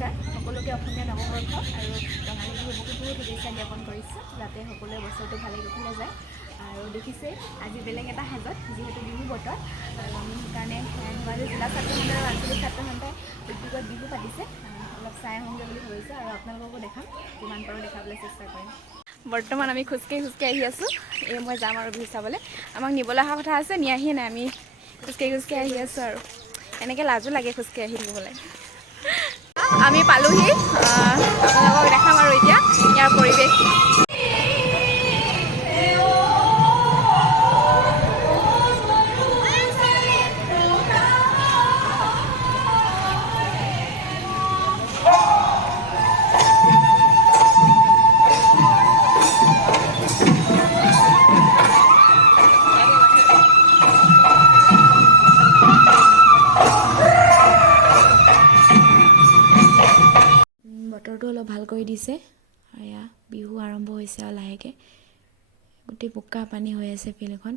নমস্কাৰ সকলোকে অসমীয়া নৱবৰ্ষ আৰু ৰঙালী বিহু বহুত শুভেচ্ছা জ্ঞাপন কৰিছোঁ যাতে সকলোৱে বছৰটো ভালে কুশলে যায় আৰু দেখিছে আজি বেলেগ এটা সাজত যিহেতু বিহু বতৰ আৰু আমি সেইকাৰণে ধেমাজি জিলা ছাত্ৰ সন্থা আৰু আঞ্চলিক ছাত্ৰ সন্থাই উদ্যোগত বিহু পাতিছে অলপ চাই আহোঁগৈ বুলি ভাবিছোঁ আৰু আপোনালোককো দেখাম যিমান পাৰোঁ দেখাবলৈ চেষ্টা কৰিম। বৰ্তমান আমি খোজকাঢ়ি আহি আছোঁ এই মই যাম আৰু বিহু চাবলৈ আমাক নিবলৈ অহা কথা আছে নিয়াহিয়ে নাই আমি খোজকাঢ়ি আহি আছোঁ আৰু এনেকৈ লাজো লাগে খোজকাঢ়ি আহি থাকিবলৈ। আমি পালোহি আপোনালোকক দেখাম আৰু এতিয়া ইয়াৰ পৰিৱেশ। বতৰটো অলপ ভাল কৰি দিছে আৰু এয়া বিহু আৰম্ভ হৈছে আৰু লাহেকৈ গোটেই বোকা পানী হৈ আছে ফিল্ডখন।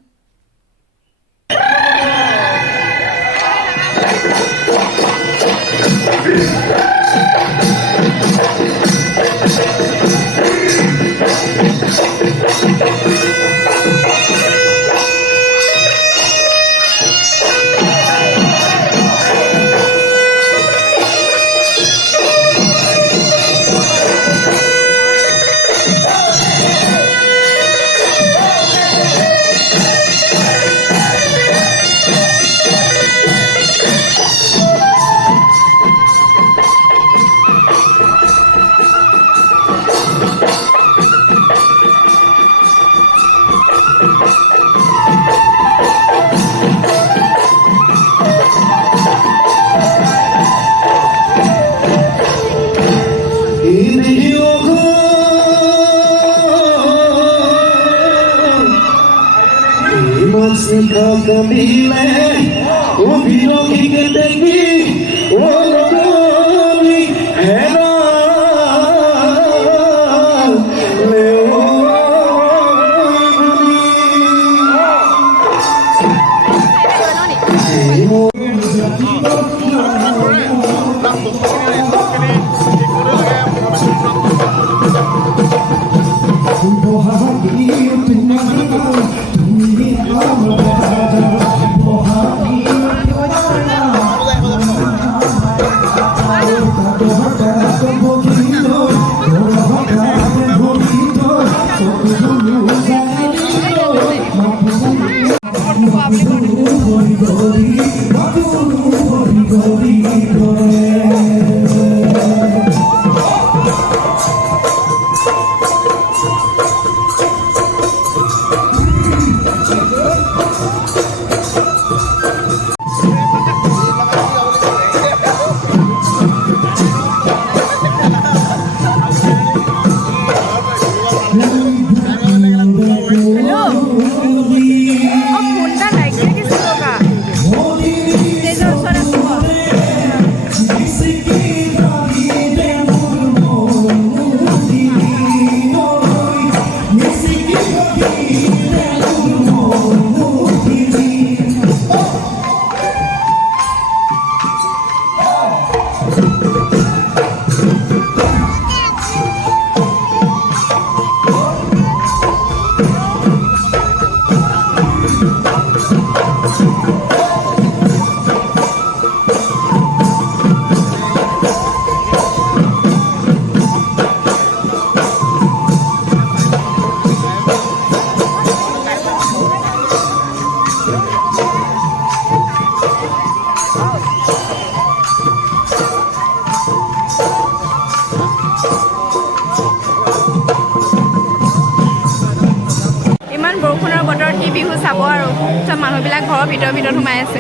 বৰষুণৰ বতৰত কি বিহু চাব আৰু চব মানুহবিলাক ঘৰৰ ভিতৰত সোমাই আছে।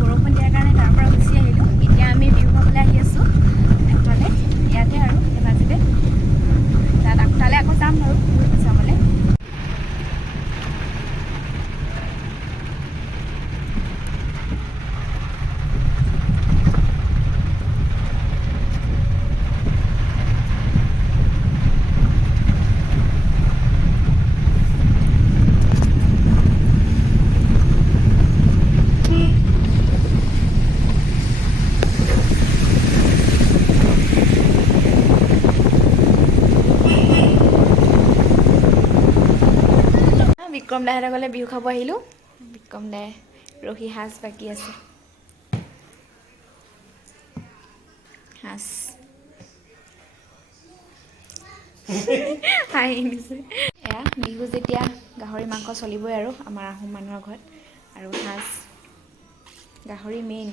বৰষুণ দিয়াৰ কাৰণে তাৰ পৰা গুচি আহিলোঁ। এতিয়া আমি বিহু খাবলৈ আহি আছোঁ এফালে ইয়াতে আৰু ধেমাজিতে তালে আকৌ যাম বাৰু চাবলৈ। বিক্ৰম দাহঁতৰ ঘৰলৈ বিহু খাব আহিলোঁ। বিক্ৰম দাই ৰহি সাজ বাকী আছে। সাজ হাঁহি দিছে। এয়া বিহু যেতিয়া গাহৰি মাংস চলিবই আৰু আমাৰ আহোম মানুহৰ ঘৰত, আৰু সাজ গাহৰি মেইন।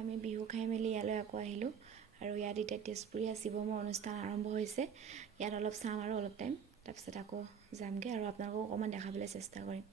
আমি বিহু খাই মেলি ইয়ালৈ আকৌ আহিলোঁ, আৰু ইয়াত এতিয়া তেজপুৰীয়া শিৱমৰ অনুষ্ঠান আৰম্ভ হৈছে। ইয়াত অলপ চাম আৰু অলপ টাইম, তাৰপিছত আকৌ যামগৈ আৰু আপোনালোকক অকণমান দেখাবলৈ চেষ্টা কৰিম।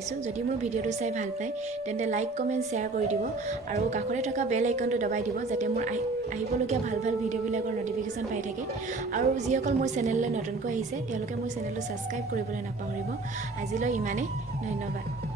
আহিছোঁ। যদি মোৰ ভিডিঅ'টো চাই ভাল পায় তেন্তে লাইক কমেণ্ট শ্বেয়াৰ কৰি দিব আৰু কাষতে থকা বেল আইকনটো দবাই দিব যাতে মোৰ আহিবলগীয়া ভাল ভাল ভিডিঅ'বিলাকৰ ন'টিফিকেশ্যন পাই থাকে। আৰু যিসকল মোৰ চেনেললৈ নতুনকৈ আহিছে তেওঁলোকে মোৰ চেনেলটো ছাবস্ক্ৰাইব কৰিবলৈ নাপাহৰিব। আজিলৈ ইমানেই, ধন্যবাদ।